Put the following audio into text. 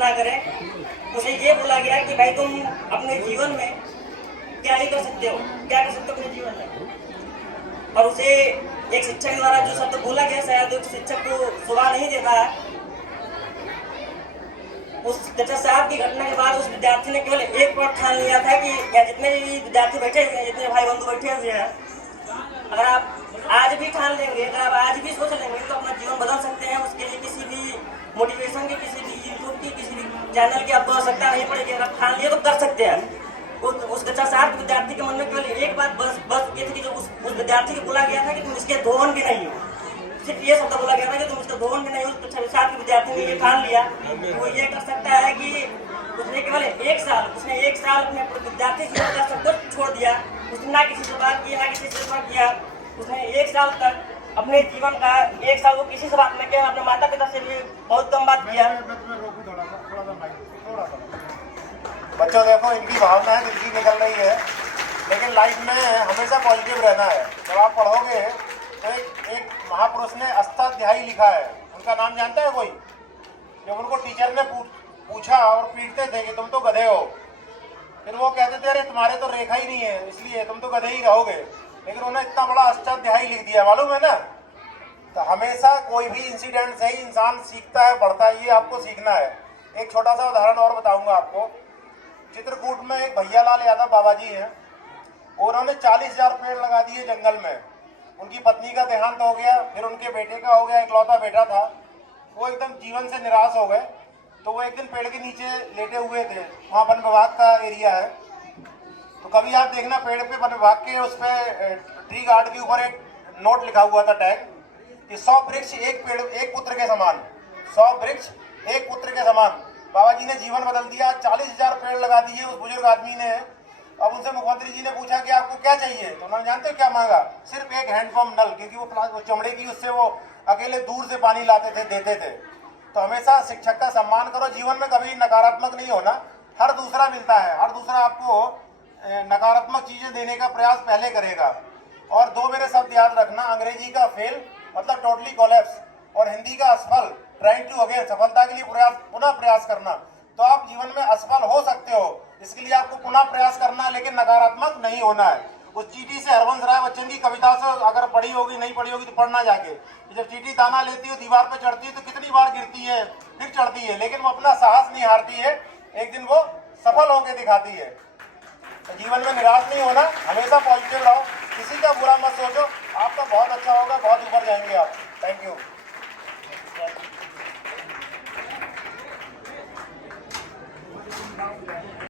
ना करें। उसे ये बोला गया कि भाई तुम अपने जीवन में क्या नहीं कर सकते हो, क्या कर सकते हो अपने जीवन में। और उसे एक शिक्षक द्वारा जो शब्द बोला गया, शायद उस शिक्षक को सुबह नहीं देता है। उस चचा साहब की घटना के बाद उस विद्यार्थी ने केवल एक बार ठान लिया था कि या जितने भी विद्यार्थी बैठे हुए हैं, जितने भाई बंधु बैठे हुए हैं, अगर आप आज भी ठान लेंगे, अगर आप आज भी सोच लेंगे तो अपना जीवन बदल सकते हैं। उसके लिए किसी भी मोटिवेशन की, किसी भी यूट्यूब की, किसी भी चैनल की आपको आवश्यकता नहीं पड़ेगी। अगर आप ठान लिए तो कर सकते हैं। उस चचा साहब विद्यार्थी के मन में केवल एक बात बस ये थी कि जो उस विद्यार्थी को बोला गया था कि तुम इसके धोन के नहीं हो, सिर्फ ये शब्द बोला गया था कि तुम इसका धोन के नहीं हो। उस चचा साहब के विद्यार्थी ने ये ठान लिया वो ये कर सकता है कि उसने केवल एक साल अपने विद्यार्थी जीवन का सब कुछ छोड़ दिया। उसने ना किसी से बात की, ना किसी से सेवा किया। उसने एक साल तक अपने जीवन का एक साल वो किसी से बात नहीं किया, अपने माता पिता से भी बहुत कम बात किया। बच्चों देखो, इनकी भावनाएं दिल की निकल रही है, लेकिन लाइफ में हमेशा पॉजिटिव रहना है। जब आप पढ़ोगे तो एक महापुरुष ने अष्टाध्यायी लिखा है, उनका नाम जानता है कोई? जब उनको टीचर ने पूछा और पीटते थे कि तुम तो गधे हो, फिर वो कहते थे अरे तुम्हारे तो रेखा ही नहीं है, इसलिए तुम तो गधे ही रहोगे। लेकिन उन्होंने इतना बड़ा अष्टाध्यायी लिख दिया, मालूम है ना। तो हमेशा कोई भी इंसिडेंट से ही इंसान सीखता है, बढ़ता है, ये आपको सीखना है। एक छोटा सा उदाहरण और बताऊंगा आपको। चित्रकूट में एक भैया लाल यादव बाबा जी हैं, उन्होंने 40,000 पेड़ लगा दिए जंगल में। उनकी पत्नी का देहांत हो गया, फिर उनके बेटे का हो गया, इकलौता बेटा था। वो एकदम जीवन से निराश हो गए। तो वो एक दिन पेड़ के नीचे लेटे हुए थे, वहाँ वन विभाग का एरिया है। तो कभी आप देखना पेड़ पे वन विभाग के उस पर ट्री गार्ड के ऊपर एक नोट लिखा हुआ था, टैग, कि 100 वृक्ष एक पेड़ एक पुत्र के समान, 100 वृक्ष एक पुत्र के समान। बाबा जी ने जीवन बदल दिया, 40,000 पेड़ लगा दिए उस बुजुर्ग आदमी ने। अब उनसे मुख्यमंत्री जी ने पूछा कि आपको क्या चाहिए, तो उन्होंने जानते हो क्या मांगा? सिर्फ एक हैंडपंप नल, क्योंकि वो चमड़े की, उससे वो अकेले दूर से पानी लाते थे, देते थे। तो हमेशा शिक्षक का सम्मान करो। जीवन में कभी नकारात्मक नहीं होना, हर दूसरा मिलता है, हर दूसरा आपको नकारात्मक चीजें देने का प्रयास पहले करेगा। और दो मेरे शब्द याद रखना, अंग्रेजी का फेल मतलब टोटली कोलैप्स, और हिंदी का असफल ट्राइंग टू अगेन, सफलता के लिए पुनः प्रयास करना। तो आप जीवन में असफल हो सकते हो, इसके लिए आपको पुनः प्रयास करना है, लेकिन नकारात्मक नहीं होना है। उस चींटी से हरवंश राय बच्चन की कविता से अगर पढ़ी होगी, नहीं पढ़ी होगी तो पढ़ना जाके। जब चींटी दाना लेती है, दीवार पे चढ़ती है तो कितनी बार गिरती है, फिर चढ़ती है, लेकिन वो अपना साहस नहीं हारती है, एक दिन वो सफल होकर दिखाती है। तो जीवन में निराश नहीं होना, हमेशा पॉजिटिव रहो, किसी का बुरा मत सोचो, आपका बहुत अच्छा होगा, बहुत ऊपर जाएंगे आप। Thank you.